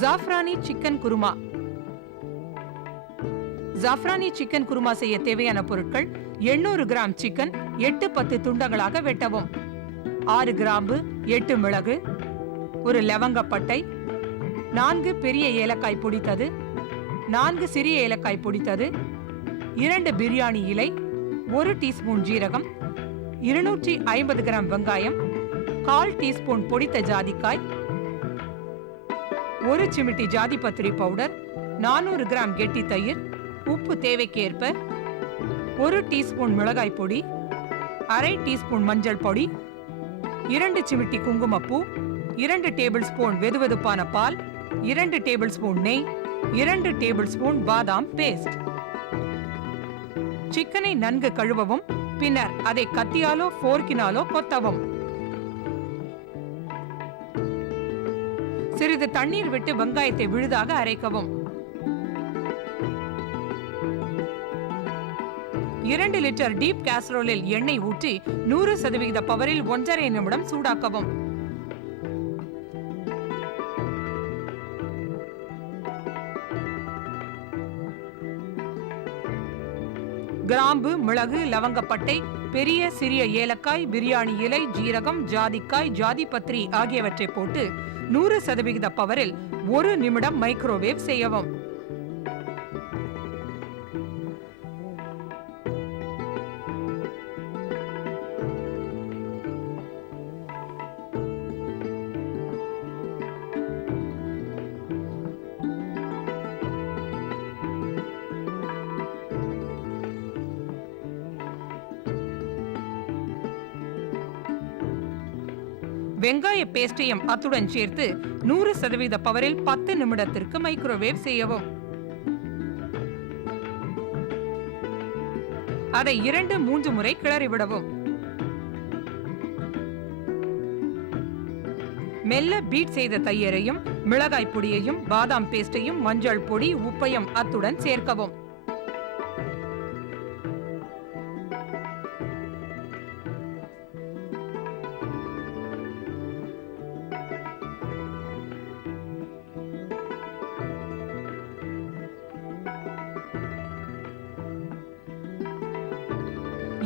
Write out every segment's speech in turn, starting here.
ஜாஃப்ரானி chicken kurma. ஜாஃப்ரானி chicken kurma செய்ய தேவையான பொருட்கள்: 800 கிராம் சிக்கன் 8-10 துண்டங்களாக வெட்டவும், 6 கிராம்பு, 8 மிளகு, ஒரு லவங்கப்பட்டை, 4 பெரிய ஏலக்காய் பொடித்தது, 4 சிறிய ஏலக்காய் பொடித்தது, 2 பிரியாணி இலை, 1 டீஸ்பூன் ஜீரகம், 250 கிராம் வெங்காயம், 1/4 டீஸ்பூன் பொடித்த ஜாதிக்காய், 1 சிமிட்டி ஜாதிபத்திரி பவுடர், 400 கிராம் கெட்டி தயிர், உப்பு தேவைக்கேற்ப, 1 டீஸ்பூன் மிளகாய் பொடி, 1/2 டீஸ்பூன் மஞ்சள் பொடி, 2 சிமிட்டி குங்குமப்பூ, 2 டேபிள் ஸ்பூன் வெதுவெதுப்பான பால், 2 டேபிள் ஸ்பூன் நெய், 2 டேபிள் ஸ்பூன் பாதாம் பேஸ்ட். சிக்கனை நன்கு கழுவவும், பின்னர் அதை கத்தியாலோ ஃபோர்க்கினாலோ கொத்தவும். சிறிது தண்ணீர் விட்டு வெங்காயத்தை விழுதாக அரைக்கவும். 2 லிட்டர் டீப் கேசரோலில் எண்ணெய் ஊற்றி 100% பவரில் 1.5 நிமிடம் சூடாக்கவும். கிராம்பு, மிளகு, லவங்கப்பட்டை, பெரிய சிறிய ஏலக்காய், பிரியாணி இலை, ஜீரகம், ஜாதிக்காய், ஜாதிபத்திரி ஆகியவற்றை போட்டு 100% பவரில் 1 நிமிடம் மைக்ரோவேவ் செய்யவும். வெங்காய பேஸ்டையும் அத்துடன் சேர்த்து 100% பவரில் 10 நிமிடத்திற்கு மைக்ரோவேவ் செய்யவும். அதை 2-3 முறை கிளறிவிடவும். மெல்ல பீட் செய்த தயிரையும், மிளகாய் பொடியையும், பாதாம் பேஸ்டையும், மஞ்சள் பொடி, உப்பையும் அத்துடன் சேர்க்கவும்.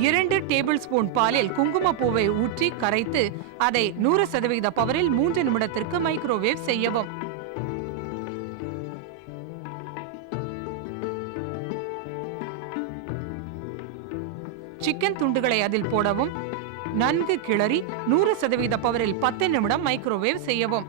இரண்டு டேபிள் ஸ்பூன் பாலில் குங்குமப்பூவை ஊற்றி கரைத்து அதை 100% பவரில் 3 நிமிடத்திற்கு மைக்ரோவேவ் செய்யவும். சிக்கன் துண்டுகளை அதில் போடவும். நன்கு கிளறி 100% பவரில் 10 நிமிடம் மைக்ரோவேவ் செய்யவும்.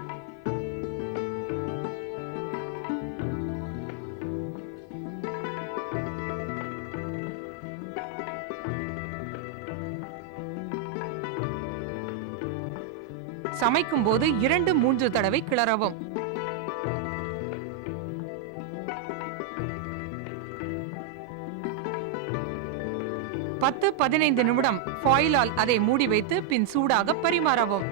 சமைக்கும் போது 2-3 தடவை கிளறவும். பத்து 15 நிமிடம் ஃபாயிலால் அதை மூடி வைத்து பின் சூடாக பரிமாறவும்.